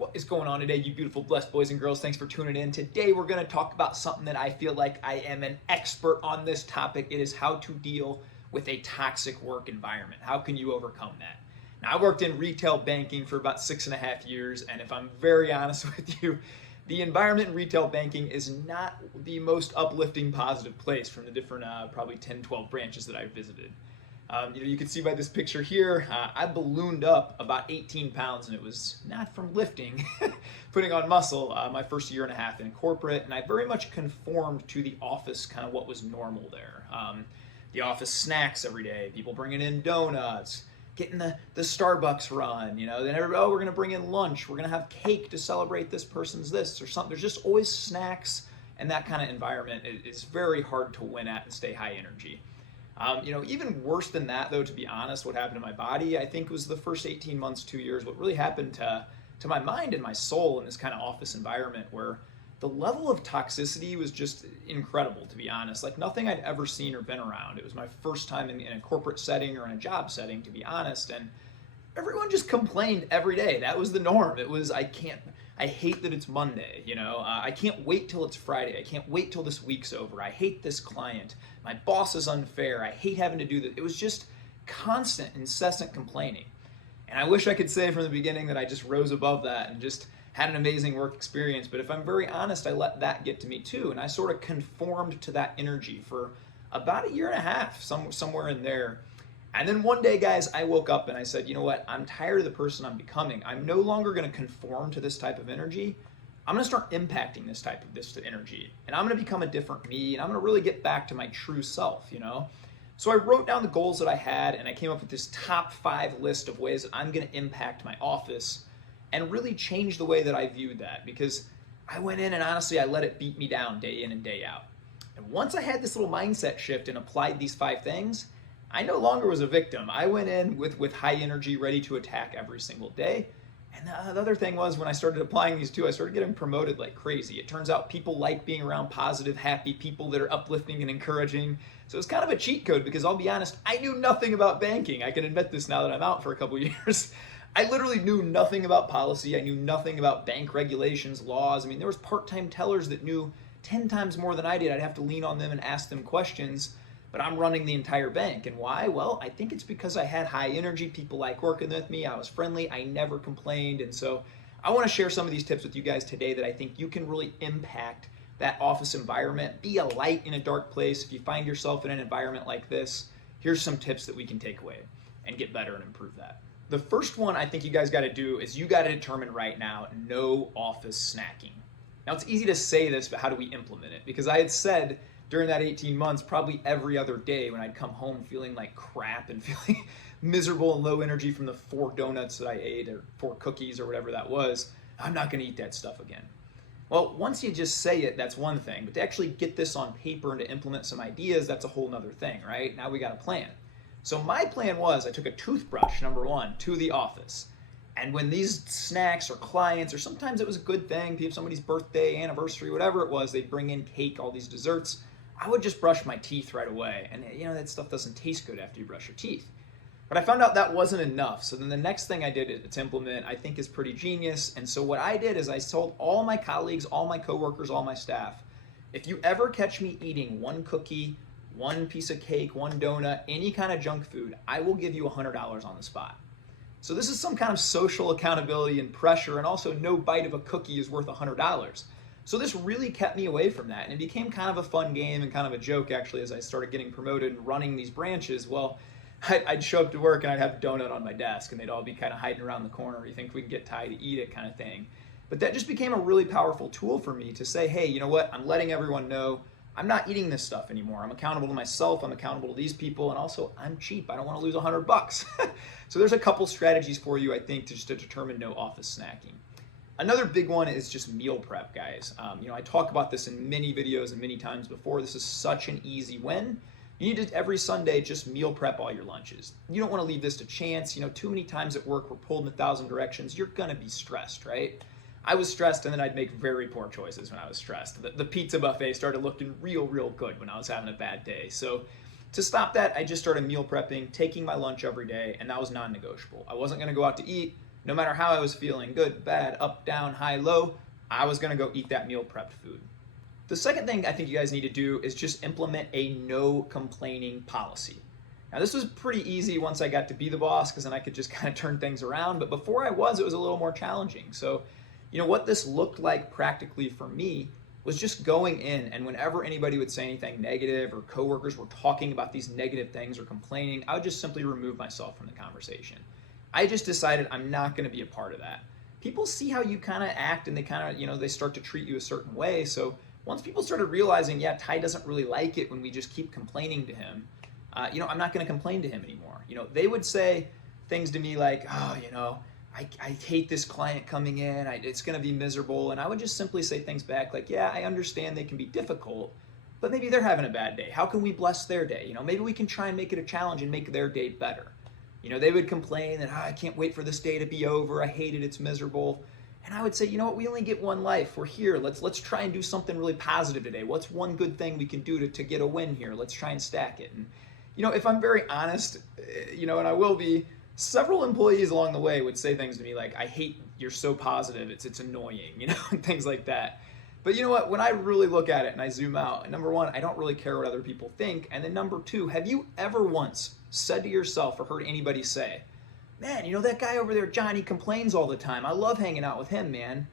What is going on today, you beautiful, blessed boys and girls? Thanks for tuning in. Today, we're going to talk about something that I feel like I am an expert on this topic. It is how to deal with a toxic work environment. How can you overcome that? Now, I worked in retail banking for about 6.5 years, and if I'm very honest with you, the environment in retail banking is not the most uplifting, positive place from the different, probably 10, 12 branches that I've visited. You can see by this picture here, I ballooned up about 18 pounds, and it was not from lifting, putting on muscle, my first 1.5 years in corporate, and I very much conformed to the office, kind of what was normal there. The office snacks every day, people bringing in donuts, getting the Starbucks run, then everybody, oh, we're gonna bring in lunch, we're gonna have cake to celebrate this person's this or something. There's just always snacks, and that kind of environment is very hard to win at and stay high energy. Even worse than that, though, to be honest, what happened to my body, I think was the first 18 months, 2 years, what really happened to my mind and my soul in this kind of office environment where the level of toxicity was just incredible, to be honest. Like nothing I'd ever seen or been around. It was my first time in a corporate setting or in a job setting, to be honest, and everyone just complained every day. That was the norm. It was, I hate that it's Monday, I can't wait till it's Friday. I can't wait till this week's over. I hate this client. My boss is unfair. I hate having to do this. It was just constant, incessant complaining. And I wish I could say from the beginning that I just rose above that and just had an amazing work experience. But if I'm very honest, I let that get to me too. And I sort of conformed to that energy for about 1.5 years, somewhere in there. And then one day, guys, I woke up and I said, you know what? I'm tired of the person I'm becoming. I'm no longer going to conform to this type of energy. I'm going to start impacting this energy. And I'm going to become a different me. And I'm going to really get back to my true self, So I wrote down the goals that I had and I came up with this top 5 list of ways that I'm going to impact my office and really change the way that I viewed that. Because I went in and honestly, I let it beat me down day in and day out. And once I had this little mindset shift and applied these 5 things, I no longer was a victim. I went in with high energy, ready to attack every single day. And the other thing was when I started applying these two, I started getting promoted like crazy. It turns out people like being around positive, happy people that are uplifting and encouraging. So it's kind of a cheat code because I'll be honest, I knew nothing about banking. I can admit this now that I'm out for a couple of years. I literally knew nothing about policy. I knew nothing about bank regulations, laws. There was part-time tellers that knew 10 times more than I did. I'd have to lean on them and ask them questions. But I'm running the entire bank. And why? Well, I think it's because I had high energy. People like working with me. I was friendly. I never complained. And so I want to share some of these tips with you guys today that I think you can really impact that office environment. Be a light in a dark place. If you find yourself in an environment like this, here's some tips that we can take away and get better and improve that. The first one I think you guys got to do is you got to determine right now, no office snacking. Now, it's easy to say this, but how do we implement it? Because I had said during that 18 months, probably every other day when I'd come home feeling like crap and feeling miserable and low energy from the 4 donuts that I ate or 4 cookies or whatever that was, I'm not going to eat that stuff again. Well, once you just say it, that's one thing. But to actually get this on paper and to implement some ideas, that's a whole nother thing, right? Now we got a plan. So my plan was I took a toothbrush, number 1, to the office. And when these snacks or clients, or sometimes it was a good thing, if somebody's birthday, anniversary, whatever it was, they'd bring in cake, all these desserts, I would just brush my teeth right away. And that stuff doesn't taste good after you brush your teeth. But I found out that wasn't enough. So then the next thing I did to implement, I think is pretty genius. And so what I did is I told all my colleagues, all my coworkers, all my staff, if you ever catch me eating 1 cookie, 1 piece of cake, 1 donut, any kind of junk food, I will give you $100 on the spot. So this is some kind of social accountability and pressure, and also no bite of a cookie is worth $100. So this really kept me away from that, and it became kind of a fun game and kind of a joke actually as I started getting promoted and running these branches. Well, I'd show up to work and I'd have a donut on my desk and they'd all be kind of hiding around the corner. You think we can get Ty to eat it kind of thing. But that just became a really powerful tool for me to say, hey, you know what? I'm letting everyone know I'm not eating this stuff anymore. I'm accountable to myself. I'm accountable to these people. And also I'm cheap. I don't want to lose $100. So there's a couple strategies for you, I think, to determine no office snacking. Another big one is just meal prep, guys. I talk about this in many videos and many times before. This is such an easy win. You need to, every Sunday, just meal prep all your lunches. You don't want to leave this to chance. Too many times at work, we're pulled in 1,000 directions. You're going to be stressed, right? I was stressed, and then I'd make very poor choices when I was stressed. The pizza buffet started looking real good when I was having a bad day. So to stop that, I just started meal prepping, taking my lunch every day, and that was non-negotiable. I wasn't going to go out to eat. No matter how I was feeling, good, bad, up, down, high, low, I was gonna go eat that meal prepped food. The second thing I think you guys need to do is just implement a no complaining policy. Now, this was pretty easy once I got to be the boss because then I could just kind of turn things around. But before I was, it was a little more challenging. So, what this looked like practically for me was just going in, and whenever anybody would say anything negative or coworkers were talking about these negative things or complaining, I would just simply remove myself from the conversation. I just decided I'm not going to be a part of that. People see how you kind of act and they kind of, they start to treat you a certain way. So once people started realizing, yeah, Ty doesn't really like it when we just keep complaining to him, I'm not going to complain to him anymore. They would say things to me like, oh, I hate this client coming in, it's going to be miserable. And I would just simply say things back like, yeah, I understand they can be difficult, but maybe they're having a bad day. How can we bless their day? Maybe we can try and make it a challenge and make their day better. They would complain that, I can't wait for this day to be over. I hate it. It's miserable. And I would say, we only get one life. We're here. Let's try and do something really positive today. What's one good thing we can do to get a win here? Let's try and stack it. And, if I'm very honest, and I will be, several employees along the way would say things to me like, I hate you're so positive. It's annoying, and things like that. But you know what? When I really look at it and I zoom out, number one, I don't really care what other people think. And then number two, have you ever once said to yourself or heard anybody say, man, that guy over there, John, he complains all the time. I love hanging out with him, man.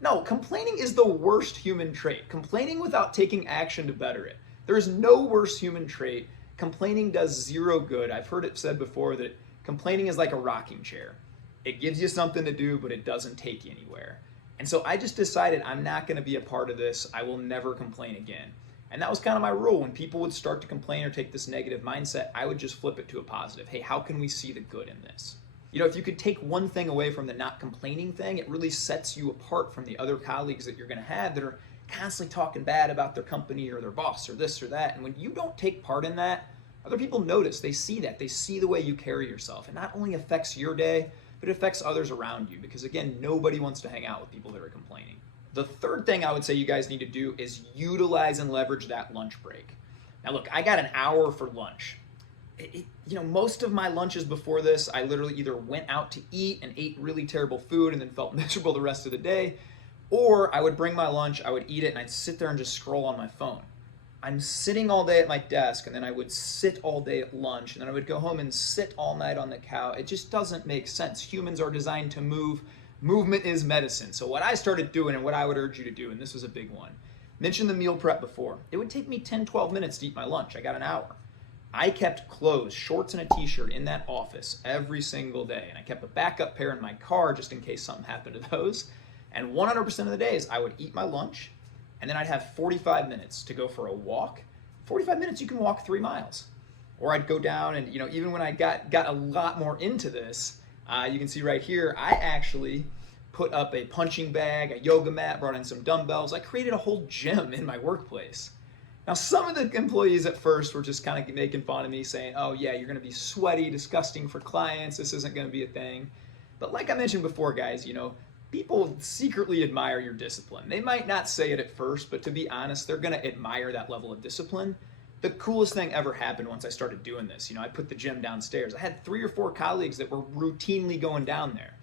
No, complaining is the worst human trait. Complaining without taking action to better it. There is no worse human trait. Complaining does zero good. I've heard it said before that complaining is like a rocking chair. It gives you something to do, but it doesn't take you anywhere. And so I just decided I'm not going to be a part of this. I will never complain again. And that was kind of my rule. When people would start to complain or take this negative mindset, I would just flip it to a positive. Hey, how can we see the good in this? If you could take one thing away from the not complaining thing, it really sets you apart from the other colleagues that you're going to have that are constantly talking bad about their company or their boss or this or that. And when you don't take part in that, other people notice. They see that. They see the way you carry yourself. It not only affects your day, but it affects others around you because, again, nobody wants to hang out with people that are complaining. The third thing I would say you guys need to do is utilize and leverage that lunch break. Now, look, I got an hour for lunch. Most of my lunches before this, I literally either went out to eat and ate really terrible food and then felt miserable the rest of the day, or I would bring my lunch, I would eat it, and I'd sit there and just scroll on my phone. I'm sitting all day at my desk, and then I would sit all day at lunch, and then I would go home and sit all night on the couch. It just doesn't make sense. Humans are designed to move. Movement is medicine. So what I started doing and what I would urge you to do, and this was a big one, mentioned the meal prep before. It would take me 10, 12 minutes to eat my lunch. I got an hour. I kept clothes, shorts, and a t-shirt in that office every single day. And I kept a backup pair in my car just in case something happened to those. And 100% of the days, I would eat my lunch, and then I'd have 45 minutes to go for a walk. 45 minutes, you can walk 3 miles. Or I'd go down and, even when I got a lot more into this, you can see right here, I actually put up a punching bag, a yoga mat, brought in some dumbbells. I created a whole gym in my workplace. Now, some of the employees at first were just kind of making fun of me, saying, oh yeah, you're going to be sweaty, disgusting for clients. This isn't going to be a thing. But like I mentioned before, guys, people secretly admire your discipline. They might not say it at first, but to be honest, they're going to admire that level of discipline. The coolest thing ever happened once I started doing this. I put the gym downstairs. I had 3 or 4 colleagues that were routinely going down there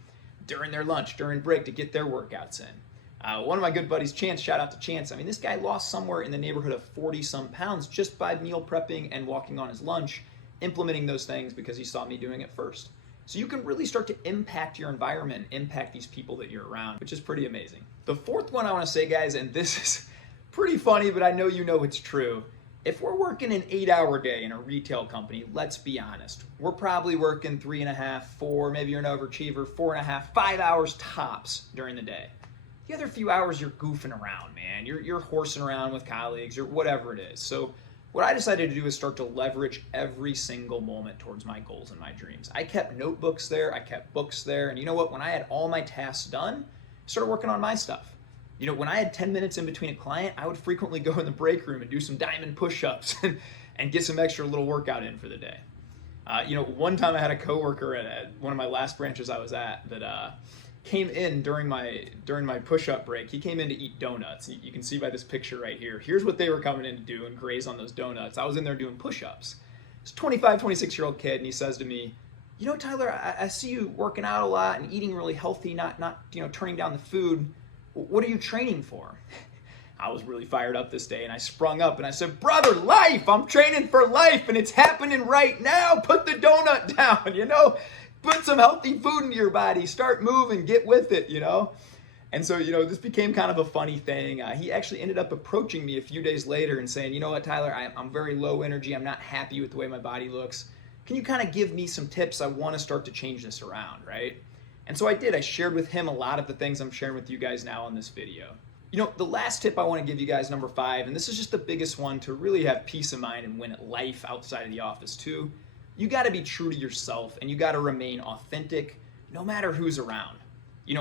during their lunch, during break to get their workouts in. One of my good buddies, Chance, shout out to Chance. This guy lost somewhere in the neighborhood of 40 some pounds just by meal prepping and walking on his lunch, implementing those things because he saw me doing it first. So you can really start to impact your environment, impact these people that you're around, which is pretty amazing. The fourth one I want to say, guys, and this is pretty funny, but I know it's true. If we're working an 8-hour day in a retail company, let's be honest, we're probably working 3.5, 4, maybe you're an overachiever, 4.5, 5 hours tops during the day. The other few hours you're goofing around, man. You're horsing around with colleagues or whatever it is. So what I decided to do is start to leverage every single moment towards my goals and my dreams. I kept notebooks there, I kept books there, and you know what? When I had all my tasks done, I started working on my stuff. When I had 10 minutes in between a client, I would frequently go in the break room and do some diamond push-ups and get some extra little workout in for the day. One time I had a coworker at one of my last branches I was at that came in during my push-up break. He came in to eat donuts. You can see by this picture right here. Here's what they were coming in to do and graze on those donuts. I was in there doing push-ups. This 25, 26-year-old kid, and he says to me, Tyler, I see you working out a lot and eating really healthy, not turning down the food. What are you training for? I was really fired up this day, and I sprung up and I said, brother, life! I'm training for life, and it's happening right now. Put the donut down, Put some healthy food into your body. Start moving. Get with it, And so, this became kind of a funny thing. He actually ended up approaching me a few days later and saying, you know what, Tyler, I'm very low energy. I'm not happy with the way my body looks. Can you kind of give me some tips? I want to start to change this around, right? And so I did. I shared with him a lot of the things I'm sharing with you guys now on this video. The last tip I want to give you guys, number 5, and this is just the biggest one to really have peace of mind and win at life outside of the office too. You got to be true to yourself, and you got to remain authentic no matter who's around.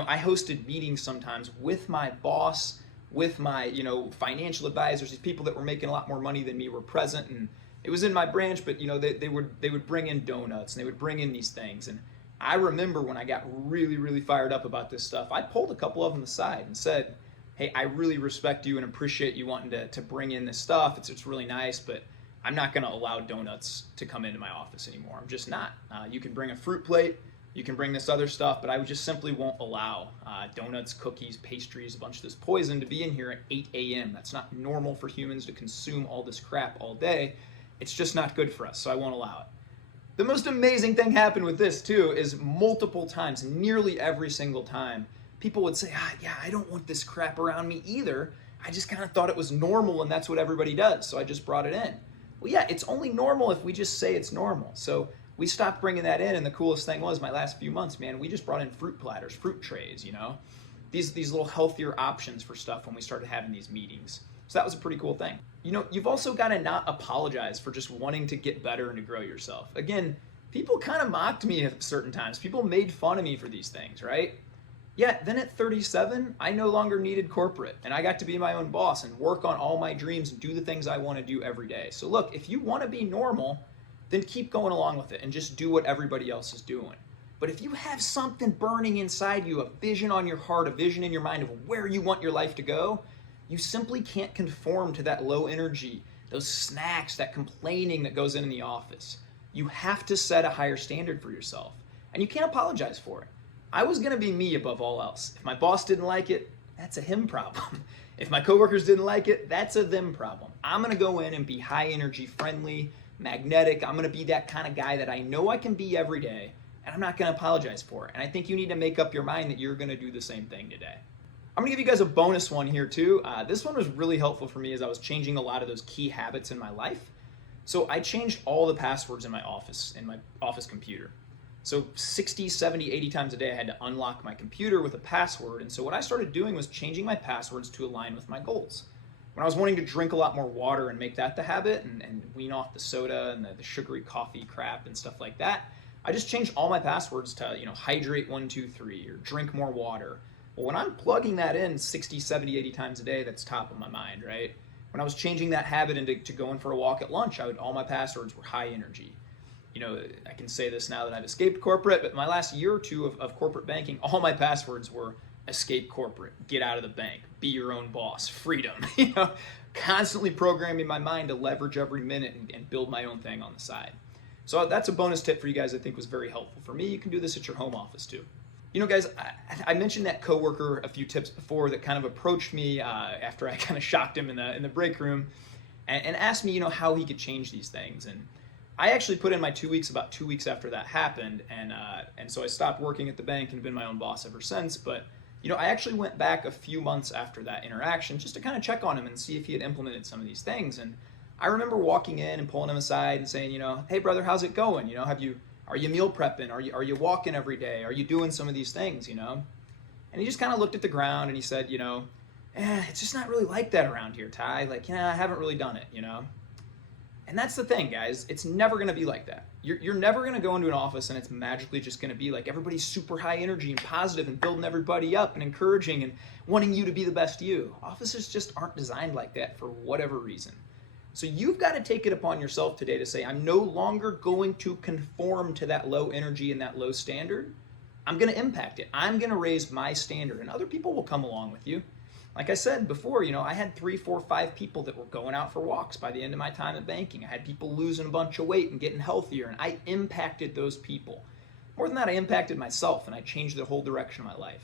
I hosted meetings sometimes with my boss, with my, financial advisors, these people that were making a lot more money than me were present, and it was in my branch, but they would bring in donuts and they would bring in these things. And I remember when I got really, really fired up about this stuff, I pulled a couple of them aside and said, hey, I really respect you and appreciate you wanting to bring in this stuff. It's really nice, but I'm not going to allow donuts to come into my office anymore. I'm just not. You can bring a fruit plate. You can bring this other stuff, but I just simply won't allow donuts, cookies, pastries, a bunch of this poison to be in here at 8 a.m. That's not normal for humans to consume all this crap all day. It's just not good for us, so I won't allow it. The most amazing thing happened with this too is multiple times, nearly every single time, people would say, yeah, I don't want this crap around me either. I just kind of thought it was normal and that's what everybody does, so I just brought it in. Well, yeah, it's only normal if we just say it's normal. So we stopped bringing that in, and the coolest thing was my last few months, man, we just brought in fruit platters, fruit trays, these little healthier options for stuff when we started having these meetings. So that was a pretty cool thing. You've also got to not apologize for just wanting to get better and to grow yourself. Again, people kind of mocked me at certain times. People made fun of me for these things, right? Yeah, then at 37, I no longer needed corporate, and I got to be my own boss and work on all my dreams and do the things I want to do every day. So look, if you want to be normal, then keep going along with it and just do what everybody else is doing. But if you have something burning inside you, a vision on your heart, a vision in your mind of where you want your life to go, you simply can't conform to that low energy, those snacks, that complaining that goes in the office. You have to set a higher standard for yourself, and you can't apologize for it. I was going to be me above all else. If my boss didn't like it, that's a him problem. If my coworkers didn't like it, that's a them problem. I'm going to go in and be high energy, friendly, magnetic. I'm going to be that kind of guy that I know I can be every day, and I'm not going to apologize for it. And I think you need to make up your mind that you're going to do the same thing today. I'm going to give you guys a bonus one here too. This one was really helpful for me as I was changing a lot of those key habits in my life. So I changed all the passwords in my office computer. So 60, 70, 80 times a day I had to unlock my computer with a password. And so what I started doing was changing my passwords to align with my goals. When I was wanting to drink a lot more water and make that the habit and wean off the soda and the sugary coffee crap and stuff like that, I just changed all my passwords to, hydrate 1, 2, 3 or drink more water. Well, when I'm plugging that in 60, 70, 80 times a day, that's top of my mind, right? When I was changing that habit into going for a walk at lunch, all my passwords were high energy. I can say this now that I've escaped corporate, but my last year or two of corporate banking, all my passwords were escape corporate, get out of the bank, be your own boss, freedom, constantly programming my mind to leverage every minute and build my own thing on the side. So that's a bonus tip for you guys I think was very helpful for me. You can do this at your home office too. Guys, I mentioned that coworker a few tips before that kind of approached me after I kind of shocked him in the break room and asked me, how he could change these things. And I actually put in my 2 weeks about 2 weeks after that happened, and so I stopped working at the bank and been my own boss ever since. But I actually went back a few months after that interaction just to kind of check on him and see if he had implemented some of these things. And I remember walking in and pulling him aside and saying, hey brother, how's it going? Are you meal prepping? Are you walking every day? Are you doing some of these things? And he just kind of looked at the ground and he said, it's just not really like that around here, Ty. I haven't really done it, And that's the thing, guys. It's never going to be like that. You're never going to go into an office and it's magically just going to be like everybody's super high energy and positive and building everybody up and encouraging and wanting you to be the best you. Offices just aren't designed like that for whatever reason. So you've got to take it upon yourself today to say, I'm no longer going to conform to that low energy and that low standard. I'm going to impact it. I'm going to raise my standard, and other people will come along with you. Like I said before, I had 3, 4, 5 people that were going out for walks by the end of my time at banking. I had people losing a bunch of weight and getting healthier, and I impacted those people. More than that, I impacted myself and I changed the whole direction of my life.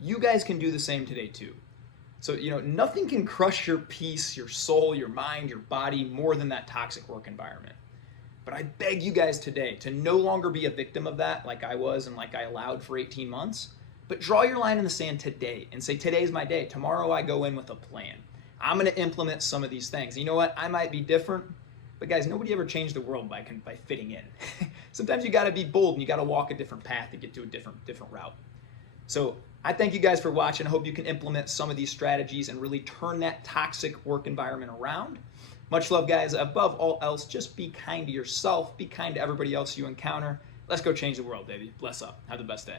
You guys can do the same today too. So, nothing can crush your peace, your soul, your mind, your body more than that toxic work environment. But I beg you guys today to no longer be a victim of that like I was and like I allowed for 18 months, but draw your line in the sand today and say, today's my day. Tomorrow I go in with a plan. I'm going to implement some of these things. You know what? I might be different, but guys, nobody ever changed the world by fitting in. Sometimes you got to be bold and you got to walk a different path to get to a different route. So I thank you guys for watching. I hope you can implement some of these strategies and really turn that toxic work environment around. Much love, guys. Above all else, just be kind to yourself. Be kind to everybody else you encounter. Let's go change the world, baby. Bless up. Have the best day.